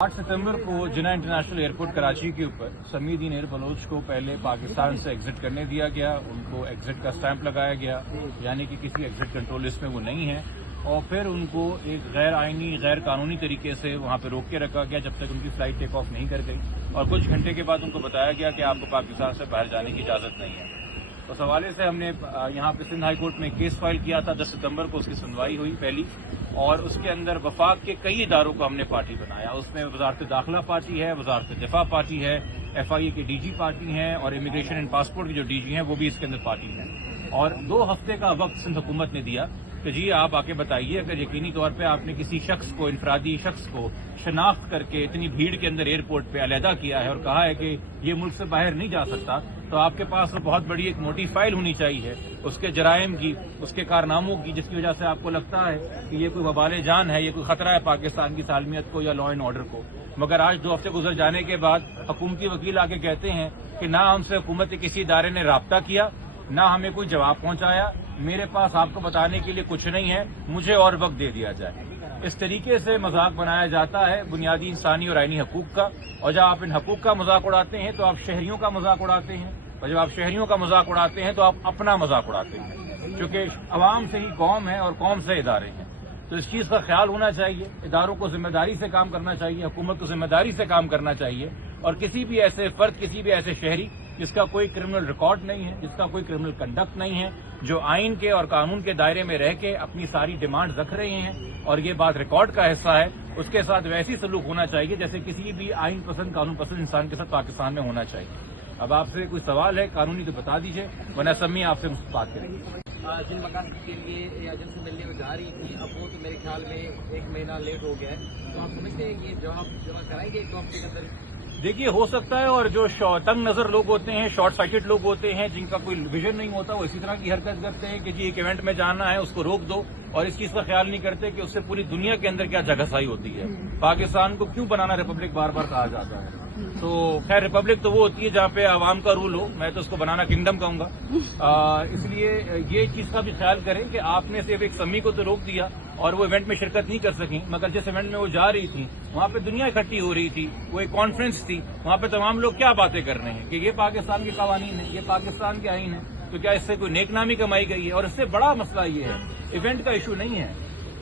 8 सितंबर को जिन्ना international airport Karachi के ऊपर समीउद्दीन एयर बलोच को पहले पाकिस्तान से एग्जिट करने दिया गया। उनको एग्जिट का स्टैंप लगाया गया, यानी कि किसी एग्जिट कंट्रोल लिस्ट में वो नहीं है, और फिर उनको एक गैर आइनी गैर कानूनी तरीके से वहां पे रोक के रखा गया जब तक उनकी फ्लाइट टेक ऑफ नहीं कर गई। और कुछ घंटे के बाद उनको बताया गया कि आपको पाकिस्तान से बाहर जाने की इजाजत नहीं है। तो इस हवाले से हमने यहाँ पे सिंध हाई कोर्ट में केस फाइल किया था। 10 सितंबर को उसकी सुनवाई हुई पहली, और उसके अंदर वफाक के कई इदारों को हमने पार्टी बनाया। उसमें वजारत दाखिला पार्टी है, वजारत दिफा पार्टी है, FIA के DG पार्टी हैं, और इमिग्रेशन एंड पासपोर्ट के जो DG हैं वो भी इसके अंदर पार्टी हैं। और 2 हफ्ते का वक्त सिंध हुकूमत ने दिया कि जी आप आके बताइए, अगर यकीनी तौर पे आपने किसी शख्स को, इनफरादी शख्स को शनाख्त करके इतनी भीड़ के अंदर एयरपोर्ट पे अलहदा किया है और कहा है कि ये मुल्क से बाहर नहीं जा सकता, तो आपके पास वो बहुत बड़ी एक मोटी फाइल होनी चाहिए उसके जराइम की, उसके कारनामों की, जिसकी वजह से आपको लगता है कि ये कोई वबाले जान है, ये कोई खतरा है पाकिस्तान की सालमियत को या लॉ एंड ऑर्डर को। मगर आज 2 हफ्ते गुजर जाने के बाद हुकूमती वकील आके कहते हैं कि ना हमसे हुकूमत के किसी इदारे ने राब्ता किया, ना हमें कोई जवाब पहुंचाया, मेरे पास आपको बताने के लिए कुछ नहीं है, मुझे और वक्त दे दिया जाए। इस तरीके से मजाक बनाया जाता है बुनियादी इंसानी और आईनी हकूक का। और जब आप इन हकूक का मजाक उड़ाते हैं तो आप शहरियों का मजाक उड़ाते हैं, और जब आप शहरियों का मजाक उड़ाते हैं तो आप अपना मजाक उड़ाते हैं, क्योंकि अवाम से ही कौम है और कौम से इदारे हैं। तो इस चीज का ख्याल होना चाहिए, इदारों को जिम्मेदारी से काम करना चाहिए, हुकूमत को जिम्मेदारी से काम करना चाहिए। और किसी भी ऐसे फर्द, किसी भी ऐसे शहरी जिसका कोई क्रिमिनल रिकॉर्ड नहीं है, जिसका कोई क्रिमिनल कंडक्ट नहीं है, जो आइन के और कानून के दायरे में रह के अपनी सारी डिमांड रख रहे हैं और ये बात रिकॉर्ड का हिस्सा है, उसके साथ वैसी सलूक होना चाहिए जैसे किसी भी आइन पसंद, कानून पसंद इंसान के साथ पाकिस्तान में होना चाहिए। अब आपसे कोई सवाल है कानूनी तो बता दीजिए, वरना सम्मी आपसे बात करेंगे। जिन मकान के लिए या जिनसे मिलने में जा रही थी, अब वो तो मेरे ख्याल में 1 महीना लेट हो गया है, तो आप समझते हैं ये जवाब जमा कराएंगे 2 हफ्ते के अंदर? देखिए, हो सकता है, और जो तंग नजर लोग होते हैं, शॉर्ट साइटेड लोग होते हैं, जिनका कोई विजन नहीं होता, वो इसी तरह की हरकत करते हैं कि जी एक इवेंट में जाना है, उसको रोक दो, और इस चीज का ख्याल नहीं करते कि उससे पूरी दुनिया के अंदर क्या जगहसाई होती है। पाकिस्तान को क्यों बनाना रिपब्लिक बार बार कहा जाता है? तो खैर, रिपब्लिक तो वो होती है जहाँ पे आवाम का रूल हो, मैं तो उसको बनाना किंगडम कहूंगा। इसलिए ये चीज का भी ख्याल करें कि आपने सिर्फ एक सम्मी को तो रोक दिया और वो इवेंट में शिरकत नहीं कर सकी, मगर जिस इवेंट में वो जा रही थी वहां पे दुनिया इकट्ठी हो रही थी, वो एक कॉन्फ्रेंस थी, वहां पे तमाम लोग क्या बातें कर रहे हैं कि ये पाकिस्तान के कवानीन है, ये पाकिस्तान के आइन है, तो क्या इससे कोई नेकनामी कमाई गई है? और इससे बड़ा मसला ये है, इवेंट का इशू नहीं है,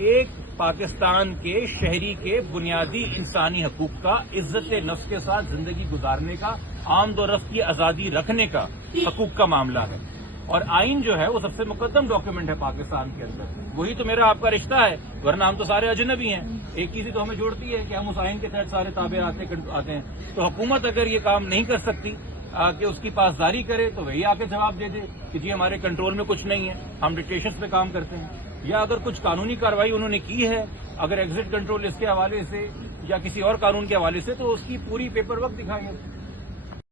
एक पाकिस्तान के शहरी के बुनियादी इंसानी हकूक का, इज्जत नफ्स के साथ जिंदगी गुजारने का, आमद और रफ्त की आजादी रखने का हकूक का मामला है। और आइन जो है वो सबसे मुकद्दम डॉक्यूमेंट है पाकिस्तान के अंदर, वही तो मेरा आपका रिश्ता है, वरना हम तो सारे अजनबी हैं। एक चीज तो हमें जोड़ती है कि हम उस आइन के तहत सारे ताबे आते हैं। तो हुकूमत अगर ये काम नहीं कर सकती कि उसकी पासदारी करे, तो वही आके जवाब दे दे कि जी हमारे कंट्रोल में कुछ नहीं है, हम डिक्टेशंस पे काम करते हैं। या अगर कुछ कानूनी कार्रवाई उन्होंने की है, अगर एग्जिट कंट्रोल लिस्ट के हवाले से या किसी और कानून के हवाले से, तो उसकी पूरी पेपर वर्क दिखाइए।